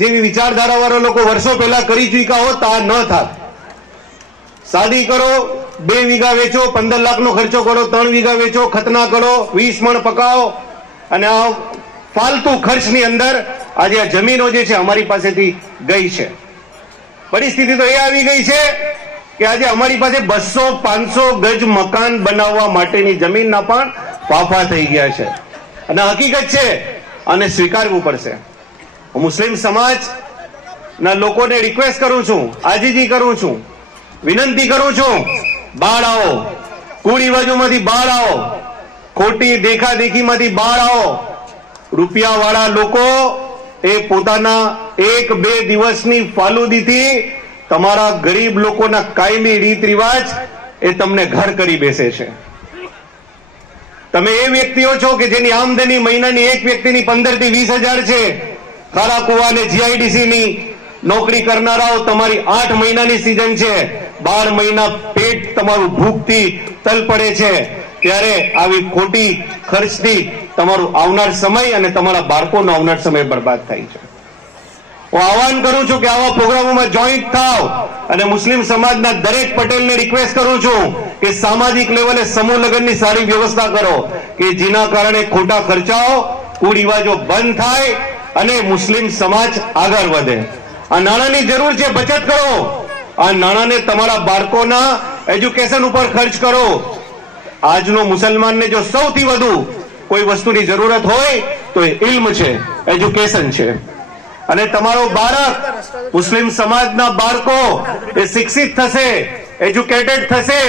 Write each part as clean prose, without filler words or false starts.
જેવી વિચારધારા વાળા લોકો વર્ષો પહેલા કરી ચૂક્યા હોત તો આ ન થાત. શાદી કરો, 2 વીઘા વેચો, 15 લાખનો ખર્ચો કરો, 3 વીઘા વેચો, ખતના કરો, 20 મણ પકાવો, અને આ ફાલતુ ખર્ચની અંદર આજે આ જમીનો જે છે અમારી પાસેથી ગઈ છે. પરિસ્થિતિ તો એ આવી ગઈ છે કે આજે અમારી પાસે 200-500 ગજ મકાન બનાવવા માટેની જમીનના પણ ફાફા થઈ ગયા છે. અને હકીકત છે, અને સ્વીકારવું પડશે. હું મુસ્લિમ સમાજના લોકોને રિક્વેસ્ટ કરું છું, આજીજી કરું છું, વિનંતી કરું છું, બહાર આવો, કુરિવાજોમાંથી બહાર આવો, ખોટી દેખાદેખીમાંથી બહાર આવો. રૂપિયાવાળા લોકો એ પોતાના 1-2 દિવસની ફાલુદીથી તમારા ગરીબ લોકોના કાયમી રીત રિવાજ એ તમને ઘર કરી બેસે છે. તમે એ વ્યક્તિઓ છો કે જેની આમદની મહિનાની એક વ્યક્તિની 15 થી 20 હજાર છે. ખારા કુવા અને જીઆઈડીસી ની નોકરી કરનારાઓ તમારી 8 મહિનાની સીઝન છે, 12 મહિના પેટ તમારું ભૂખથી તલ પડે છે. ત્યારે આવી ખોટી ખર્ચથી તમારું આવનાર સમય અને તમારા બાળકોનો આવનાર સમય બરબાદ થાય છે. હું આહવાન કરું છું કે આવા પ્રોગ્રામોમાં જોઈન્ટ થાવ, અને મુસ્લિમ સમાજના દરેક પટેલને રિક્વેસ્ટ કરું છું કે સામાજિક લેવલે સમૂહ લગ્નની સારી વ્યવસ્થા કરો કે જેના કારણે ખોટા ખર્ચાઓ, કુરિવાજો બંધ થાય અને મુસ્લિમ સમાજ આગળ વધે. આ નાણાંની જરૂર છે, બચત કરો. આ નાણાંને તમારા બાળકોના એજ્યુકેશન ઉપર ખર્ચ કરો. આજનો મુસલમાનને જો સૌથી વધુ કોઈ વસ્તુની જરૂરત હોય તો એ ઇલ્મ છે, એજ્યુકેશન છે. અને તમારો બાળક, મુસ્લિમ સમાજના બાળકો એ શિક્ષિત થશે, એજ્યુકેટેડ થશે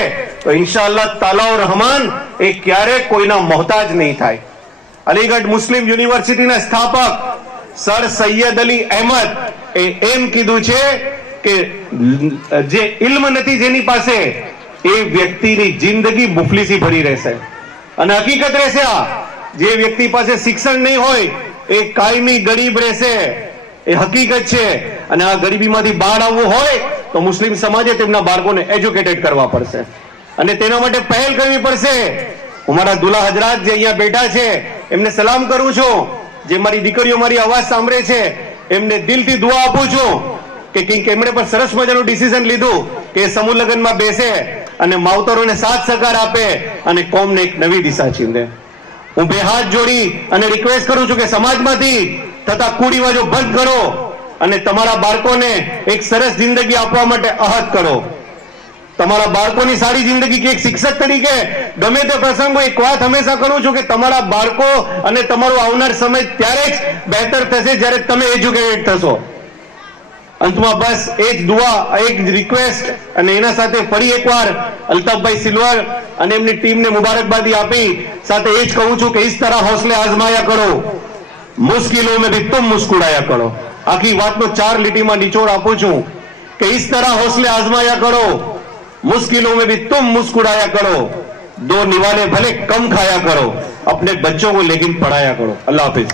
તો ઇન્શાઅલ્લાહ તાલા રહેમાન એ ક્યારેક કોઈના મોહતાજ નહીં થાય. અલીગઢ મુસ્લિમ યુનિવર્સિટીના સ્થાપક સર સૈયદ અલી અહેમદ એ એમ કીધું છે કે જે ઇલ્મ નથી જેની પાસે, એ વ્યક્તિની જિંદગી મુફલીસી ભરી રહેશે. અને હકીકત રહેશે, આ જે વ્યક્તિ પાસે શિક્ષણ નહીં હોય એ કાયમી ગરીબ રહેશે, એ હકીકત છે. અને આ ગરીબીમાંથી બહાર આવવું હોય તો મુસ્લિમ સમાજે તેમના બાળકોને એજ્યુકેટેડ કરવા પડશે, અને તેના માટે પહેલ કરવી પડશે. હું મારા દુલ્હા હજરાત જે અહીંયા બેઠા છે એમને સલામ કરું છું. જે મારી દીકરીઓ મારી અવાજ સાંભળે છે એમને દિલથી દુઆ આપું છું કે કંઈક એમણે પણ સરસ મજાનું ડિસિઝન લીધું કે સમૂહ લગ્નમાં બેસે અને માવતરોને સાથ સહકાર આપે અને કોમને એક નવી દિશા ચીંધે. હું 2 હાથ જોડી અને રિક્વેસ્ટ કરું છું કે સમાજમાંથી થતા કુરિવાજો બંધ કરો અને તમારા બાળકોને એક સરસ જિંદગી આપવા માટે અહદ કરો. તમારા બાળકોની સારી જિંદગી કે એક શિક્ષક તરીકે ગમે તે પ્રસંગો એક વાત હંમેશા કરું છું કે તમારા બાળકો અને તમારો આવનાર સમય ત્યારે જ બહેતર થશે જ્યારે તમે એજ્યુકેટેડ થશો. અંતમાં બસ એ જ દુઆ, એક જ રિક્વેસ્ટ, અને એના સાથે ફરી એકવાર અલ્તાફભાઈ સિલવર અને એમની ટીમને મુબારકબાદી આપી સાથે એ જ કહું છું કે ઇસ તરહ હૌસલે આઝમાયા કરો, મુશ્किलों में भी तुम मुस्कुराया करो. આખી વાતનો 4 લીટીમાં નિચોડ આપું છું કે ઇસ તરહ હૌસલે આઝમાયા કરો, मुश्किलों में भी तुम मुस्कुराया करो, 2 निवाले भले कम खाया करो, अपने बच्चों को लेकिन पढ़ाया करो. अल्लाह हाफिज.